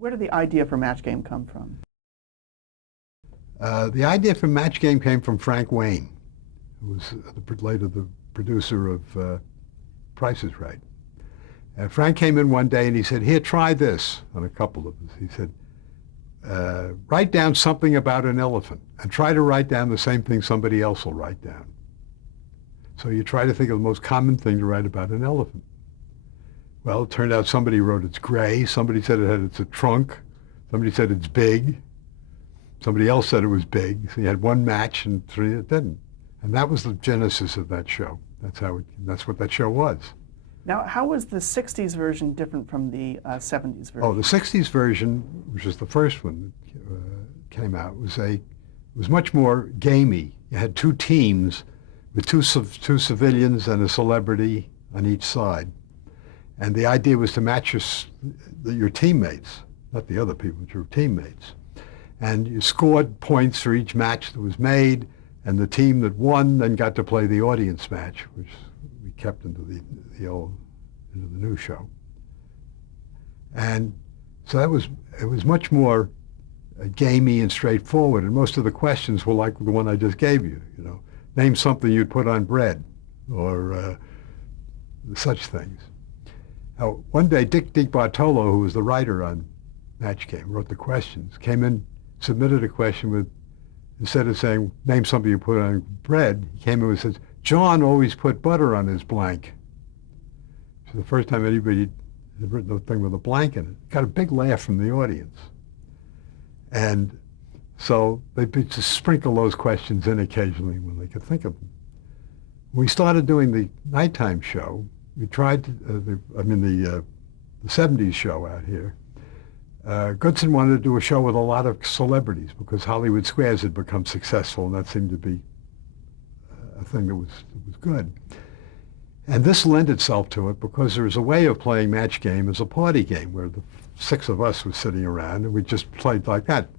Where did the idea for Match Game come from? The idea for Match Game came from Frank Wayne, who was later the producer of Price is Right. Frank came in one day and he said, "Here, try this," on a couple of us. He said, "Write down something about an elephant and try to write down the same thing somebody else will write down." So you try to think of the most common thing to write about an elephant. Well, it turned out somebody wrote it's gray, somebody said it's a trunk, somebody said it's big, somebody else said it was big. So you had one match and three that didn't. And that was the genesis of that show. That's what that show was. Now, how was the 60s version different from the 70s version? Oh, the 60s version, which was the first one that came out, was much more gamey. You had two teams with two civilians and a celebrity on each side. And the idea was to match your teammates, not the other people, but your teammates. And you scored points for each match that was made, and the team that won then got to play the audience match, which we kept into the new show. And so it was much more gamey and straightforward, and most of the questions were like the one I just gave you. Name something you'd put on bread, or such things. Now, one day, Dick Bartolo, who was the writer on Match Game, wrote the questions, came in, submitted a question with, instead of saying, name something you put on bread, he came in and says, "John always put butter on his blank." So the first time anybody had written a thing with a blank in it. Got a big laugh from the audience. And so they just sprinkle those questions in occasionally when they could think of them. When we started doing the nighttime show, we tried the 70s show out here. Goodson wanted to do a show with a lot of celebrities because Hollywood Squares had become successful, and that seemed to be a thing that was good. And this lent itself to it because there was a way of playing Match Game as a party game where the six of us were sitting around and we just played like that.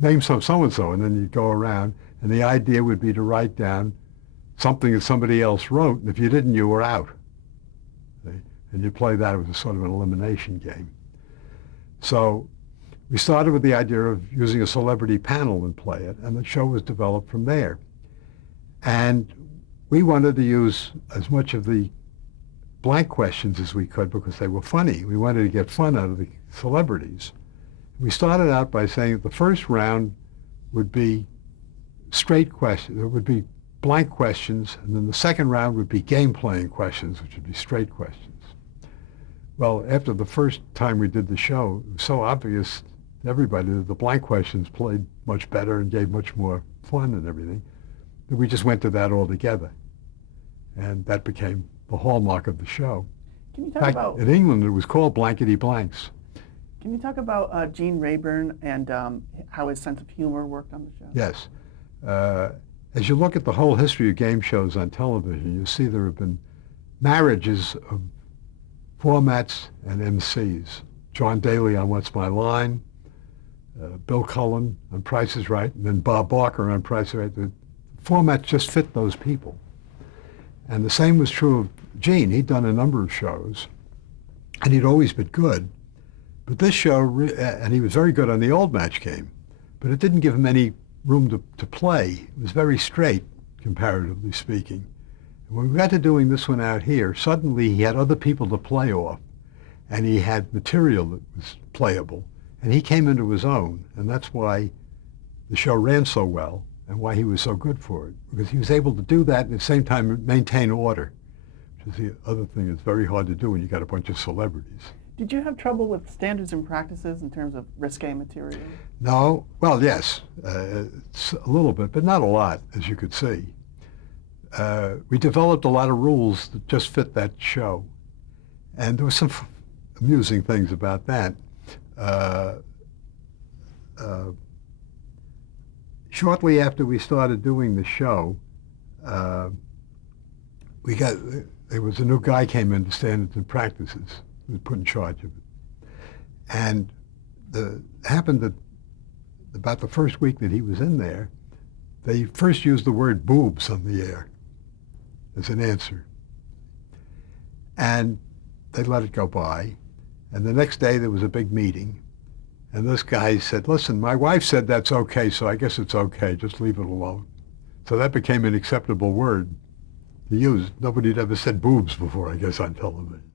Name so-and-so, and then you'd go around, and the idea would be to write down something that somebody else wrote, and if you didn't, you were out. And you play that as a sort of an elimination game. So we started with the idea of using a celebrity panel and play it, and the show was developed from there. And we wanted to use as much of the blank questions as we could because they were funny. We wanted to get fun out of the celebrities. We started out by saying that the first round would be straight questions, it would be blank questions, and then the second round would be game-playing questions, which would be straight questions. Well, after the first time we did the show, it was so obvious to everybody that the blank questions played much better and gave much more fun and everything, that we just went to that altogether. And that became the hallmark of the show. Can you talk about... In England, it was called Blankety Blanks. Can you talk about Gene Rayburn and how his sense of humor worked on the show? Yes. As you look at the whole history of game shows on television, you see there have been marriages of formats and MCs. John Daly on What's My Line, Bill Cullen on Price is Right, and then Bob Barker on Price is Right. The formats just fit those people. And the same was true of Gene. He'd done a number of shows, and he'd always been good. But this show, and he was very good on the old Match Game, but it didn't give him any room to play. It was very straight, comparatively speaking. And when we got to doing this one out here, suddenly he had other people to play off, and he had material that was playable, and he came into his own, and that's why the show ran so well and why he was so good for it, because he was able to do that and at the same time maintain order, which is the other thing that's very hard to do when you got a bunch of celebrities. Did you have trouble with standards and practices in terms of risque material? No. Well, yes, it's a little bit, but not a lot, as you could see. We developed a lot of rules that just fit that show. And there were some amusing things about that. Shortly after we started doing the show, there was a new guy came into standards and practices who was put in charge of it. And it happened that about the first week that he was in there, they first used the word boobs on the air as an answer. And they let it go by. And the next day there was a big meeting. And this guy said, listen, my wife said that's okay, so I guess it's okay. Just leave it alone. So that became an acceptable word to use. Nobody had ever said boobs before, I guess, on television.